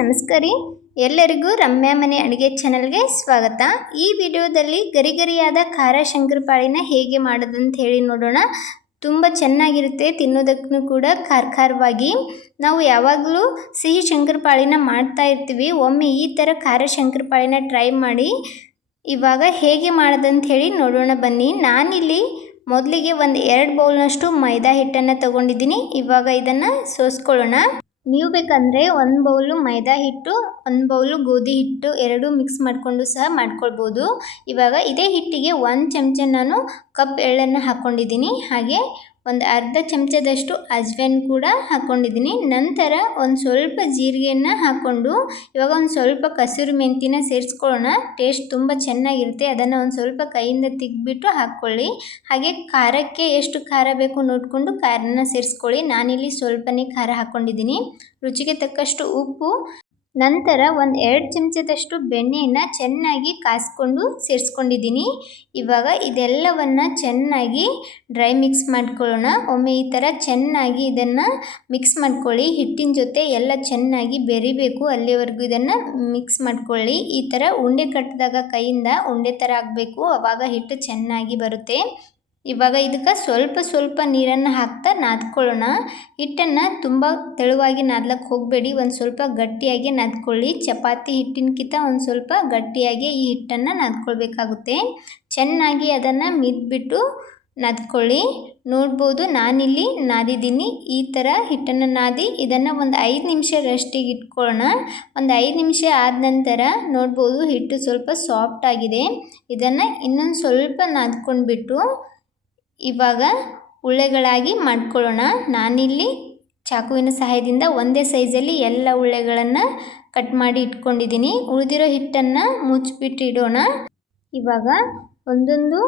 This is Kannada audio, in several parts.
ನಮಸ್ಕಾರ ರೀ. ಎಲ್ಲರಿಗೂ ರಮ್ಯಾ ಮನೆ ಅಡುಗೆ ಚಾನಲ್ಗೆ ಸ್ವಾಗತ. ಈ ವಿಡಿಯೋದಲ್ಲಿ ಗರಿಗರಿಯಾದ ಖಾರ ಶಂಕರಪಾಳಿನ ಹೇಗೆ ಮಾಡೋದಂತ ಹೇಳಿ ನೋಡೋಣ. ತುಂಬ ಚೆನ್ನಾಗಿರುತ್ತೆ, ತಿನ್ನೋದಕ್ಕೂ ಕೂಡ ಖಾರವಾಗಿ. ನಾವು ಯಾವಾಗಲೂ ಸಿಹಿ ಶಂಕರಪಾಳಿನ ಮಾಡ್ತಾ ಇರ್ತೀವಿ. ಒಮ್ಮೆ ಈ ಥರ ಖಾರ ಶಂಕರಪಾಳಿನ ಟ್ರೈ ಮಾಡಿ. ಇವಾಗ ಹೇಗೆ ಮಾಡೋದಂತ ಹೇಳಿ ನೋಡೋಣ ಬನ್ನಿ. ನಾನಿಲ್ಲಿ ಮೊದಲಿಗೆ ಒಂದು 2 ಬೌಲ್ನಷ್ಟು ಮೈದಾ ಹಿಟ್ಟನ್ನು ತಗೊಂಡಿದ್ದೀನಿ. ಇವಾಗ ಇದನ್ನು ಸೋಸ್ಕೊಳ್ಳೋಣ. ನೀವು ಬೇಕಂದರೆ 1 ಬೌಲು ಮೈದಾ ಹಿಟ್ಟು, 1 ಬೌಲು ಗೋಧಿ ಹಿಟ್ಟು ಎರಡೂ ಮಿಕ್ಸ್ ಮಾಡಿಕೊಂಡು ಸಹ ಮಾಡ್ಕೊಳ್ಬೋದು. ಇವಾಗ ಇದೇ ಹಿಟ್ಟಿಗೆ 1 ಚಮಚ ನಾನು ಕಪ್ ಎಳ್ಳನ್ನು ಹಾಕ್ಕೊಂಡಿದ್ದೀನಿ. ಹಾಗೆ ಒಂದು ಅರ್ಧ ಚಮಚದಷ್ಟು ಅಜ್ವೈನ್ ಕೂಡ ಹಾಕ್ಕೊಂಡಿದ್ದೀನಿ. ನಂತರ ಒಂದು ಸ್ವಲ್ಪ ಜೀರಿಗೆಯನ್ನು ಹಾಕ್ಕೊಂಡು ಇವಾಗ ಒಂದು ಸ್ವಲ್ಪ ಕಸೂರಿ ಮೆಂತಿನ ಸೇರಿಸ್ಕೊಳ್ಳೋಣ. ಟೇಸ್ಟ್ ತುಂಬ ಚೆನ್ನಾಗಿರುತ್ತೆ. ಅದನ್ನು ಒಂದು ಸ್ವಲ್ಪ ಕೈಯಿಂದ ತೆಗೆದ್ಬಿಟ್ಟು ಹಾಕ್ಕೊಳ್ಳಿ. ಹಾಗೆ ಖಾರಕ್ಕೆ ಎಷ್ಟು ಖಾರ ಬೇಕು ನೋಡಿಕೊಂಡು ಖಾರನ ಸೇರಿಸ್ಕೊಳ್ಳಿ. ನಾನಿಲ್ಲಿ ಸ್ವಲ್ಪನೇ ಖಾರ ಹಾಕ್ಕೊಂಡಿದ್ದೀನಿ. ರುಚಿಗೆ ತಕ್ಕಷ್ಟು ಉಪ್ಪು, ನಂತರ ಒಂದು 2 ಚಮಚದಷ್ಟು ಬೆಣ್ಣೆಯನ್ನು ಚೆನ್ನಾಗಿ ಕಾಯಿಸ್ಕೊಂಡು ಸೇರಿಸ್ಕೊಂಡಿದ್ದೀನಿ. ಇವಾಗ ಇದೆಲ್ಲವನ್ನು ಚೆನ್ನಾಗಿ ಡ್ರೈ ಮಿಕ್ಸ್ ಮಾಡ್ಕೊಳ್ಳೋಣ. ಒಮ್ಮೆ ಈ ಥರ ಚೆನ್ನಾಗಿ ಇದನ್ನು ಮಿಕ್ಸ್ ಮಾಡ್ಕೊಳ್ಳಿ. ಹಿಟ್ಟಿನ ಜೊತೆ ಎಲ್ಲ ಚೆನ್ನಾಗಿ ಬೆರಿಬೇಕು, ಅಲ್ಲಿವರೆಗೂ ಇದನ್ನು ಮಿಕ್ಸ್ ಮಾಡ್ಕೊಳ್ಳಿ. ಈ ಥರ ಉಂಡೆ ಕಟ್ಟಿದಾಗ ಕೈಯಿಂದ ಉಂಡೆ ಥರ ಆಗಬೇಕು, ಆವಾಗ ಹಿಟ್ಟು ಚೆನ್ನಾಗಿ ಬರುತ್ತೆ. ಇವಾಗ ಇದಕ್ಕೆ ಸ್ವಲ್ಪ ನೀರನ್ನು ಹಾಕ್ತಾ ನಾದ್ಕೊಳ್ಳೋಣ. ಹಿಟ್ಟನ್ನು ತುಂಬ ತೆಳುವಾಗಿ ನಾದ್ಲಕ್ಕೆ ಹೋಗಬೇಡಿ, ಒಂದು ಸ್ವಲ್ಪ ಗಟ್ಟಿಯಾಗಿ ನಾದ್ಕೊಳ್ಳಿ. ಚಪಾತಿ ಹಿಟ್ಟಿನಕ್ಕಿಂತ ಒಂದು ಸ್ವಲ್ಪ ಗಟ್ಟಿಯಾಗಿ ಈ ಹಿಟ್ಟನ್ನು ನಾದ್ಕೊಳ್ಬೇಕಾಗುತ್ತೆ. ಚೆನ್ನಾಗಿ ಅದನ್ನು ಮಿದ್ಬಿಟ್ಟು ನಾದ್ಕೊಳ್ಳಿ. ನೋಡ್ಬೋದು, ನಾನಿಲ್ಲಿ ನಾದಿದ್ದೀನಿ. ಈ ಥರ ಹಿಟ್ಟನ್ನು ನಾದಿ ಇದನ್ನು ಒಂದು 5 ನಿಮಿಷ ರೆಸ್ಟಿಗೆ ಇಟ್ಕೊಳ್ಳೋಣ. ಒಂದು 5 ನಿಮಿಷ ಆದ ನಂತರ ನೋಡ್ಬೋದು ಹಿಟ್ಟು ಸ್ವಲ್ಪ ಸಾಫ್ಟ್ ಆಗಿದೆ. ಇದನ್ನು ಇನ್ನೊಂದು ಸ್ವಲ್ಪ ನಾದ್ಕೊಂಡ್ಬಿಟ್ಟು ಇವಾಗ ಉಳ್ಳೆಗಳಾಗಿ ಮಾಡ್ಕೊಳ್ಳೋಣ. ನಾನಿಲ್ಲಿ ಚಾಕುವಿನ ಸಹಾಯದಿಂದ ಒಂದೇ ಸೈಜಲ್ಲಿ ಎಲ್ಲ ಉಳ್ಳೆಗಳನ್ನು ಕಟ್ ಮಾಡಿ ಇಟ್ಕೊಂಡಿದ್ದೀನಿ. ಉಳಿದಿರೋ ಹಿಟ್ಟನ್ನು ಮುಚ್ಚಿಬಿಟ್ಟು ಇಡೋಣ. ಇವಾಗ ಒಂದೊಂದು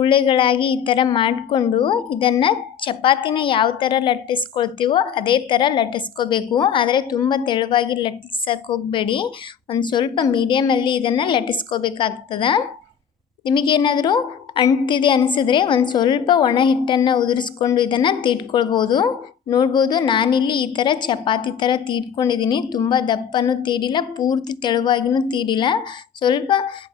ಉಳ್ಳೆಗಳಾಗಿ ಈ ಥರ ಮಾಡಿಕೊಂಡು ಇದನ್ನು ಚಪಾತಿನ ಯಾವ ಥರ ಲಟ್ಟಿಸ್ಕೊಳ್ತೀವೋ ಅದೇ ಥರ ಲಟ್ಟಿಸ್ಕೋಬೇಕು. ಆದರೆ ತುಂಬ ತೆಳುವಾಗಿ ಲಟ್ಟಿಸೋಕೆ ಹೋಗಬೇಡಿ, ಒಂದು ಸ್ವಲ್ಪ ಮೀಡಿಯಮಲ್ಲಿ ಇದನ್ನು ಲಟ್ಟಿಸ್ಕೋಬೇಕಾಗ್ತದೆ. ನಿಮಗೇನಾದರೂ ಅಂಟಿದೆ ಅನಿಸಿದ್ರೆ ಒಂದು ಸ್ವಲ್ಪ ಒಣ ಹಿಟ್ಟನ್ನು ಉದುರಿಸ್ಕೊಂಡು ಇದನ್ನು ತೀಡ್ಕೊಳ್ಬೋದು. ನೋಡ್ಬೋದು, ನಾನಿಲ್ಲಿ ಈ ಥರ ಚಪಾತಿ ಥರ ತೀಡ್ಕೊಂಡಿದ್ದೀನಿ. ತುಂಬ ದಪ್ಪನೂ ತೀಡಿಲ್ಲ, ಪೂರ್ತಿ ತೆಳುವಾಗಿಯೂ ತೀಡಿಲ್ಲ, ಸ್ವಲ್ಪ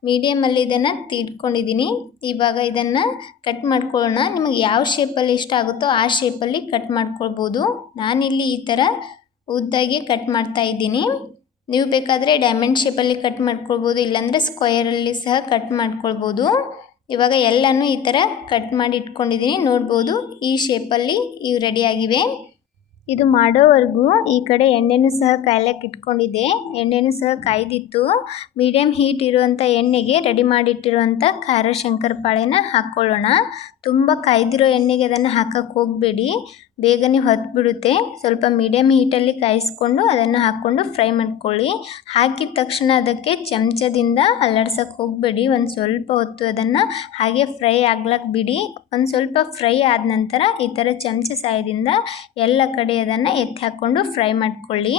ಮೀಡಿಯಮಲ್ಲಿ ಇದನ್ನು ತೀಡ್ಕೊಂಡಿದ್ದೀನಿ. ಇವಾಗ ಇದನ್ನು ಕಟ್ ಮಾಡ್ಕೊಳ್ಳೋಣ. ನಿಮಗೆ ಯಾವ ಶೇಪಲ್ಲಿ ಇಷ್ಟ ಆಗುತ್ತೋ ಆ ಶೇಪಲ್ಲಿ ಕಟ್ ಮಾಡ್ಕೊಳ್ಬೋದು. ನಾನಿಲ್ಲಿ ಈ ಥರ ಉದ್ದಾಗಿ ಕಟ್ ಮಾಡ್ತಾ ಇದ್ದೀನಿ. ನೀವು ಬೇಕಾದರೆ ಡೈಮಂಡ್ ಶೇಪಲ್ಲಿ ಕಟ್ ಮಾಡ್ಕೊಳ್ಬೋದು, ಇಲ್ಲಾಂದರೆ ಸ್ಕ್ವಯರಲ್ಲಿ ಸಹ ಕಟ್ ಮಾಡ್ಕೊಳ್ಬೋದು. ಇವಾಗ ಎಲ್ಲನೂ ಈ ಥರ ಕಟ್ ಮಾಡಿ ಇಟ್ಕೊಂಡಿದ್ದೀನಿ. ನೋಡ್ಬೋದು, ಈ ಶೇಪಲ್ಲಿ ಇವು ರೆಡಿಯಾಗಿವೆ. ಇದು ಮಾಡೋವರೆಗೂ ಈ ಕಡೆ ಎಣ್ಣೆನೂ ಸಹ ಕಾಯ್ಲಿಕ್ಕೆ ಇಟ್ಕೊಂಡಿದ್ದೆ. ಎಣ್ಣೆನೂ ಸಹ ಕಾಯ್ದಿತ್ತು. ಮೀಡಿಯಮ್ ಹೀಟ್ ಇರುವಂಥ ಎಣ್ಣೆಗೆ ರೆಡಿ ಮಾಡಿಟ್ಟಿರುವಂಥ ಖಾರ ಶಂಕರಪಾಳೆನ ಹಾಕ್ಕೊಳ್ಳೋಣ. ತುಂಬ ಕಾಯ್ದಿರೋ ಎಣ್ಣೆಗೆ ಅದನ್ನು ಹಾಕಕ್ಕೆ ಹೋಗಬೇಡಿ, ಬೇಗನೆ ಹೊತ್ಬಿಡುತ್ತೆ. ಸ್ವಲ್ಪ ಮೀಡಿಯಮ್ ಹೀಟಲ್ಲಿ ಕಾಯಿಸ್ಕೊಂಡು ಅದನ್ನು ಹಾಕ್ಕೊಂಡು ಫ್ರೈ ಮಾಡ್ಕೊಳ್ಳಿ. ಹಾಕಿದ ತಕ್ಷಣ ಅದಕ್ಕೆ ಚಮಚದಿಂದ ಅಲ್ಲಾಡ್ಸೋಕ್ಕೆ ಹೋಗಬೇಡಿ. ಒಂದು ಸ್ವಲ್ಪ ಹೊತ್ತು ಅದನ್ನು ಹಾಗೆ ಫ್ರೈ ಆಗ್ಲಕ್ಕೆ ಬಿಡಿ. ಒಂದು ಸ್ವಲ್ಪ ಫ್ರೈ ಆದ ನಂತರ ಈ ಥರ ಚಮಚ ಸಹಾಯದಿಂದ ಎಲ್ಲ ಕಡೆ ಅದನ್ನು ಎತ್ತಿ ಹಾಕ್ಕೊಂಡು ಫ್ರೈ ಮಾಡ್ಕೊಳ್ಳಿ.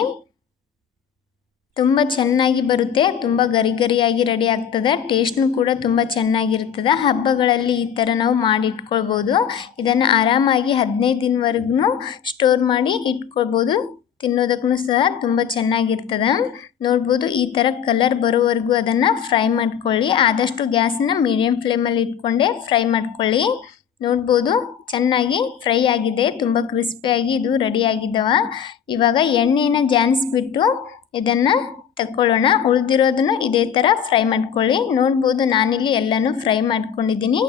ತುಂಬ ಚೆನ್ನಾಗಿ ಬರುತ್ತೆ, ತುಂಬ ಗರಿಯಾಗಿ ರೆಡಿ ಆಗ್ತದೆ. ಟೇಸ್ಟ್ನೂ ಕೂಡ ತುಂಬ ಚೆನ್ನಾಗಿರ್ತದೆ. ಹಬ್ಬಗಳಲ್ಲಿ ಈ ಥರ ನಾವು ಮಾಡಿ ಇಟ್ಕೊಳ್ಬೋದು. ಇದನ್ನು ಆರಾಮಾಗಿ 15 ದಿನವರೆಗೂ ಸ್ಟೋರ್ ಮಾಡಿ ಇಟ್ಕೊಳ್ಬೋದು. ತಿನ್ನೋದಕ್ಕೂ ಸಹ ತುಂಬ ಚೆನ್ನಾಗಿರ್ತದೆ. ನೋಡ್ಬೋದು, ಈ ಥರ ಕಲರ್ ಬರೋವರೆಗೂ ಅದನ್ನು ಫ್ರೈ ಮಾಡ್ಕೊಳ್ಳಿ. ಆದಷ್ಟು ಗ್ಯಾಸನ್ನ ಮೀಡಿಯಮ್ ಫ್ಲೇಮಲ್ಲಿ ಇಟ್ಕೊಂಡೇ ಫ್ರೈ ಮಾಡ್ಕೊಳ್ಳಿ. ನೋಡ್ಬೋದು, ಚೆನ್ನಾಗಿ ಫ್ರೈ ಆಗಿದೆ, ತುಂಬ ಕ್ರಿಸ್ಪಿಯಾಗಿ ಇದು ರೆಡಿಯಾಗಿದ್ದಾವೆ. ಇವಾಗ ಎಣ್ಣೆಯನ್ನು ಜಾನ್ಸ್ಬಿಟ್ಟು ಇದನ್ನು ತಗೊಳ್ಳೋಣ. ಉಳಿದಿರೋದನ್ನು ಇದೇ ಥರ ಫ್ರೈ ಮಾಡ್ಕೊಳ್ಳಿ. ನೋಡ್ಬೋದು, ನಾನಿಲ್ಲಿ ಎಲ್ಲನೂ ಫ್ರೈ ಮಾಡ್ಕೊಂಡಿದ್ದೀನಿ.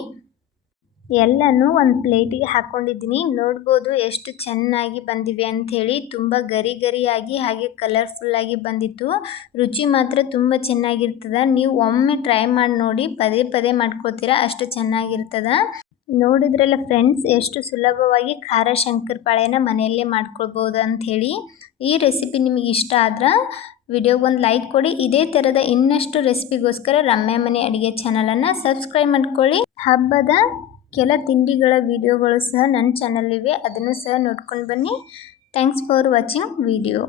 ಎಲ್ಲನೂ ಒಂದು ಪ್ಲೇಟಿಗೆ ಹಾಕ್ಕೊಂಡಿದ್ದೀನಿ. ನೋಡ್ಬೋದು ಎಷ್ಟು ಚೆನ್ನಾಗಿ ಬಂದಿವೆ ಅಂಥೇಳಿ. ತುಂಬ ಗರಿಯಾಗಿ ಹಾಗೆ ಕಲರ್ಫುಲ್ಲಾಗಿ ಬಂದಿತ್ತು. ರುಚಿ ಮಾತ್ರ ತುಂಬ ಚೆನ್ನಾಗಿರ್ತದೆ. ನೀವು ಒಮ್ಮೆ ಟ್ರೈ ಮಾಡಿ ನೋಡಿ, ಪದೇ ಮಾಡ್ಕೊಳ್ತೀರಾ, ಅಷ್ಟು ಚೆನ್ನಾಗಿರ್ತದೆ. ನೋಡಿದ್ರಲ್ಲ ಫ್ರೆಂಡ್ಸ್, ಎಷ್ಟು ಸುಲಭವಾಗಿ ಖಾರ ಶಂಕರಪಾಳೆನ ಮನೆಯಲ್ಲೇ ಮಾಡ್ಕೊಳ್ಬೋದು ಅಂಥೇಳಿ. ಈ ರೆಸಿಪಿ ನಿಮಗೆ ಇಷ್ಟ ಆದ್ರೆ ವಿಡಿಯೋಗೆ ಒಂದು ಲೈಕ್ ಕೊಡಿ. ಇದೇ ಥರದ ಇನ್ನಷ್ಟು ರೆಸಿಪಿಗೋಸ್ಕರ ರಮ್ಯಾ ಮನೆ ಅಡುಗೆ ಚಾನಲನ್ನು ಸಬ್ಸ್ಕ್ರೈಬ್ ಮಾಡ್ಕೊಳ್ಳಿ. ಹಬ್ಬದ ಕೆಲ ತಿಂಡಿಗಳ ವಿಡಿಯೋಗಳು ಸಹ ನನ್ನ ಚಾನಲ್ಲಿವೆ, ಅದನ್ನು ಸಹ ನೋಡ್ಕೊಂಡು ಬನ್ನಿ. Thanks for watching video.